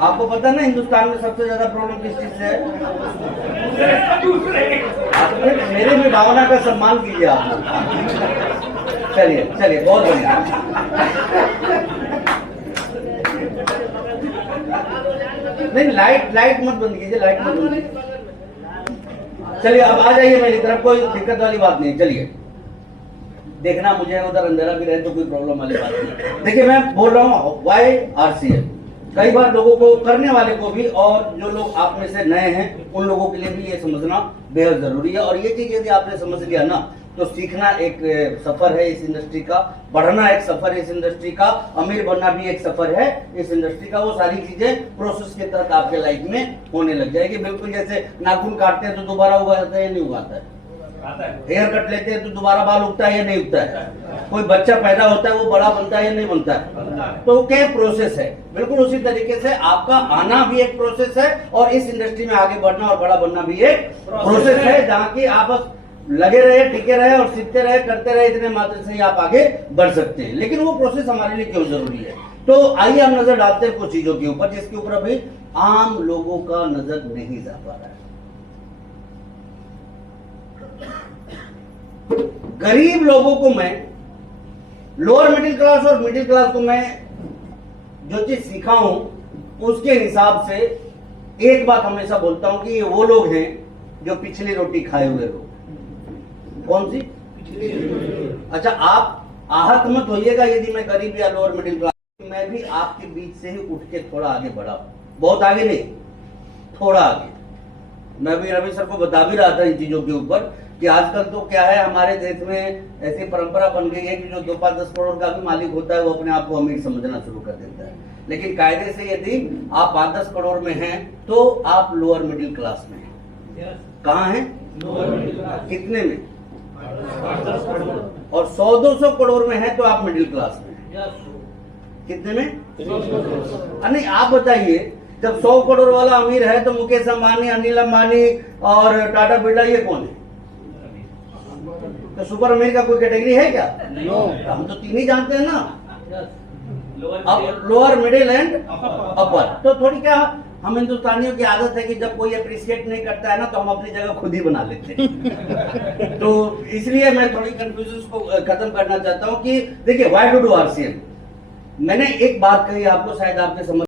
आपको पता है ना हिंदुस्तान में सबसे ज्यादा प्रॉब्लम किस चीज से है? मेरी भी भावना का सम्मान कीजिए आप। चलिए चलिए, बहुत बढ़िया। नहीं, लाइट मत बंद कीजिए, लाइट मत बंद कीजिए। चलिए अब आ जाइए मेरी तरफ, कोई दिक्कत वाली बात नहीं। चलिए, देखना मुझे उधर अंधेरा भी रहे तो कोई प्रॉब्लम वाली बात नहीं। देखिए, मैं बोल रहा हूँ YRCL, कई बार लोगों को, करने वाले को भी, और जो लोग आप में से नए हैं उन लोगों के लिए भी ये समझना बेहद जरूरी है। और ये चीज यदि आपने समझ लिया ना, तो सीखना एक सफर है इस इंडस्ट्री का, बढ़ना एक सफर है इस इंडस्ट्री का, अमीर बनना भी एक सफर है इस इंडस्ट्री का। वो सारी चीजें प्रोसेस के तहत आपके लाइफ में होने लग जाएगी। बिल्कुल जैसे नाखून काटते हैं तो दोबारा उगा जाता है या नहीं उगाता है? हेयर कट लेते हैं तो दोबारा बाल उगता है या नहीं उगता है? कोई बच्चा पैदा होता है वो बड़ा बनता है या नहीं बनता है? तो क्या प्रोसेस है। बिल्कुल उसी तरीके से आपका आना भी एक प्रोसेस है, और इस इंडस्ट्री में आगे बढ़ना और बड़ा बनना भी एक प्रोसेस है, जहाँ की आप बस लगे रहे, टिके रहे और सीखते रहे, करते रहे, इतने मात्र से ही आप आगे बढ़ सकते हैं। लेकिन वो प्रोसेस हमारे लिए क्यों जरूरी है? तो आइए हम नजर डालते हैं कुछ चीजों के ऊपर जिसके ऊपर अभी आम लोगों का नजर नहीं जा पा रहा है। गरीब लोगों को मैं, लोअर मिडिल क्लास और मिडिल क्लास को मैं जो चीज सीखा हूं उसके हिसाब से एक बात हमेशा बोलता हूं कि ये वो लोग हैं जो पिछली रोटी खाए हुए लोग। कौन सी? अच्छा, आप आहत मत होइएगा यदि मैं गरीब या लोअर मिडिल क्लास, मैं भी आपके बीच से ही उठ के थोड़ा आगे बढ़ा, बहुत आगे नहीं, थोड़ा आगे। मैं भी रवि सर को बता भी रहा था इन चीजों के ऊपर कि आजकल तो क्या है, हमारे देश में ऐसी परंपरा बन गई है कि जो 2-5-10 करोड़ का भी मालिक होता है वो अपने आप को अमीर समझना शुरू कर देता है। लेकिन कायदे से यदि आप 5-10 करोड़ में हैं तो आप लोअर मिडिल क्लास में हैं। कहाँ हैं? कितने में? और 100-200 करोड़ में है तो आप मिडिल क्लास में हैं। कितने में? नहीं, आप बताइए, जब 100 करोड़ वाला अमीर है तो मुकेश अंबानी, अनिल अंबानी और टाटा बिरला, ये कौन है? तो सुपर अमीर का कोई कैटेगरी है क्या? नो। हम तो तीन ही जानते हैं ना, अब लोअर मिडिल एंड अपर। तो थोड़ी क्या, हम हिंदुस्तानियों की आदत है कि जब कोई अप्रिशिएट नहीं करता है ना तो हम अपनी जगह खुद ही बना लेते हैं। तो इसलिए मैं थोड़ी कंफ्यूजन को खत्म करना चाहता हूं कि देखिए, व्हाई डू RCL। मैंने एक बात कही आपको, शायद आपके समझ